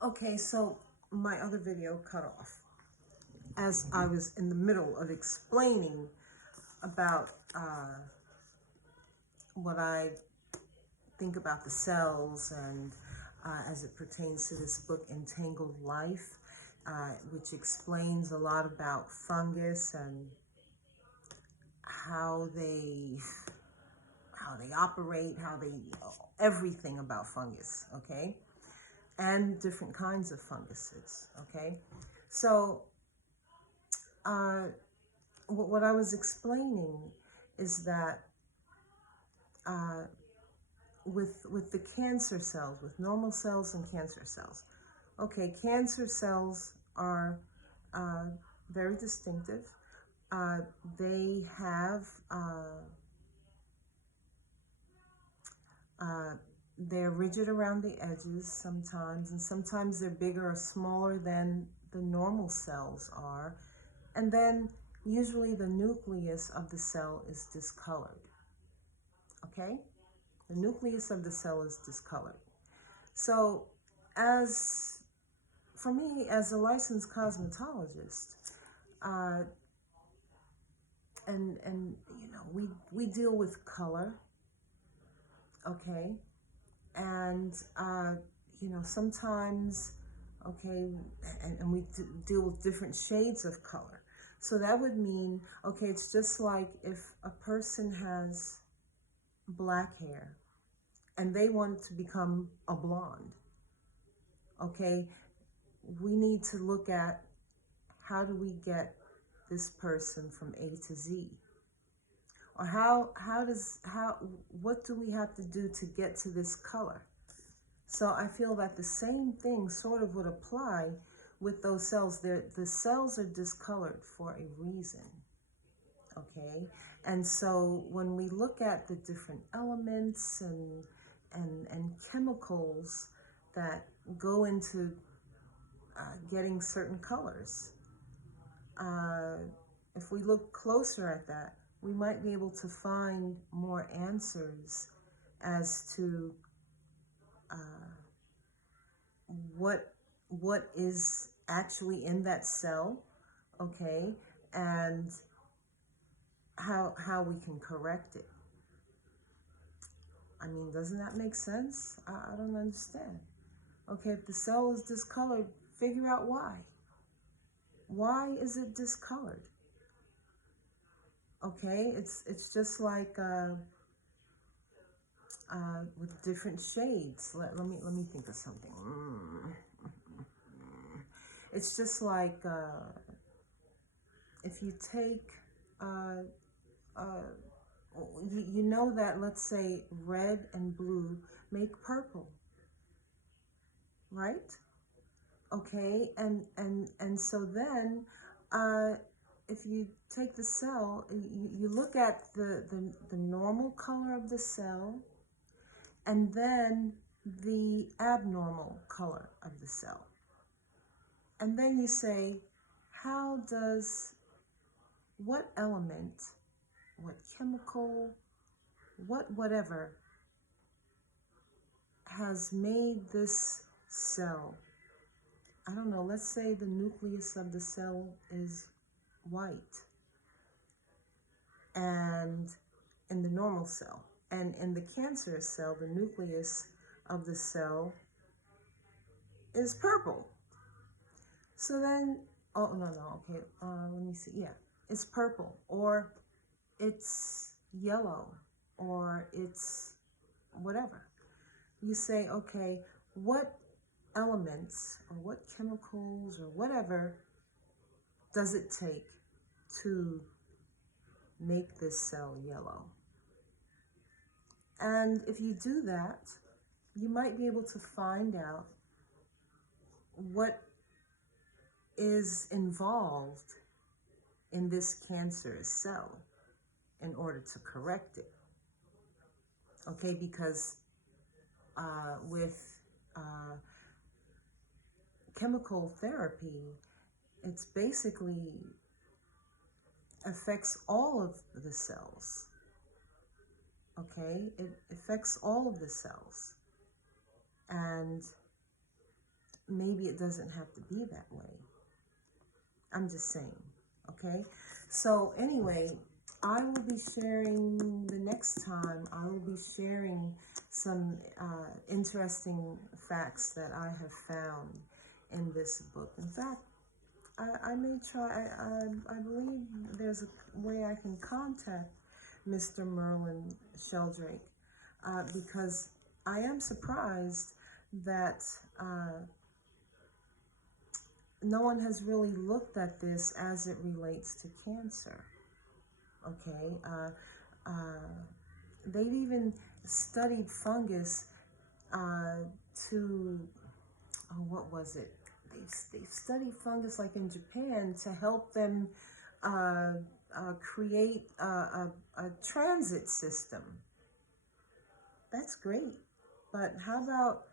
Okay, so my other video cut off as I was in the middle of explaining about what I think about the cells and as it pertains to this book, Entangled Life, which explains a lot about fungus and how they how they operate, how they everything about fungus, okay? And different kinds of funguses, okay? So what I was explaining is that with the cancer cells, with normal cells and cancer cells, okay, cancer cells are uh, very distinctive. Uh, they have uh, they're rigid around the edges sometimes, and sometimes they're bigger or smaller than the normal cells are. And then usually the nucleus of the cell is discolored. Okay? The nucleus of the cell is discolored. So, as for me, as a licensed cosmetologist, uh, and you know, we deal with color, okay, and you know, sometimes, okay, and we deal with different shades of color. So that would mean, okay, it's just like if a person has black hair and they want to become a blonde, okay, we need to look at how do we get this person from A to Z, or how what do we have to do to get to this color. So I feel that the same thing sort of would apply with those cells. The cells are discolored for a reason, okay? And so when we look at the different elements and chemicals that go into getting certain colors, uh, if we look closer at that, we might be able to find more answers as to what what is actually in that cell, okay, and how we can correct it. I mean, doesn't that make sense? I don't understand. Okay, if the cell is discolored, figure out why. Why is it discolored? Okay, it's just like with different shades. Let me think of something. It's just like if you take uh, uh, you know that, let's say, red and blue make purple, right? Okay, and so then uh, if you take the cell, you look at the normal color of the cell and then the abnormal color of the cell. And then you say, how does, what element, what chemical, whatever has made this cell, I don't know, let's say the nucleus of the cell is white and in the normal cell. And in the cancerous cell, the nucleus of the cell is purple. So then, oh, no, okay, let me see, yeah, it's purple, or it's yellow, or it's whatever. You say, okay, what elements or what chemicals or whatever does it take to make this cell yellow? And if you do that, you might be able to find out what is involved in this cancerous cell in order to correct it. Okay, because with chemical therapy, it's basically affects all of the cells. Okay, it affects all of the cells, and maybe it doesn't have to be that way. I'm just saying, okay? So anyway, I will be sharing the next time, I will be sharing some interesting facts that I have found in this book. In fact, I may try, I believe there's a way I can contact Mr. Merlin Sheldrake, because I am surprised that no one has really looked at this as it relates to cancer. Okay, they've even studied fungus to, oh, what was it? They've studied fungus like in Japan to help them create a transit system. That's great, but how about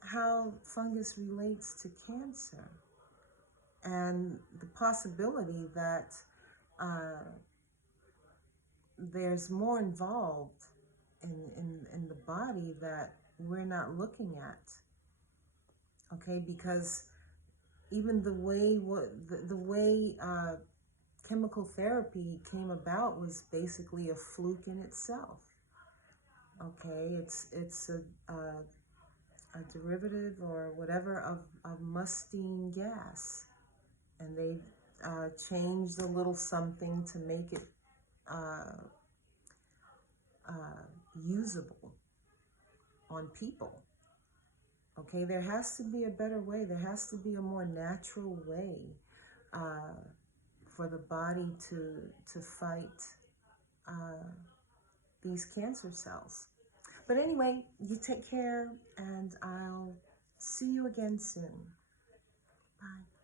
how fungus relates to cancer and the possibility that there's more involved in the body that we're not looking at, okay? Because even the way chemical therapy came about was basically a fluke in itself, okay? It's a derivative or whatever of mustine gas, and they changed a little something to make it usable on people. Okay, there has to be a better way. There has to be a more natural way for the body to fight these cancer cells. But anyway, you take care, and I'll see you again soon. Bye.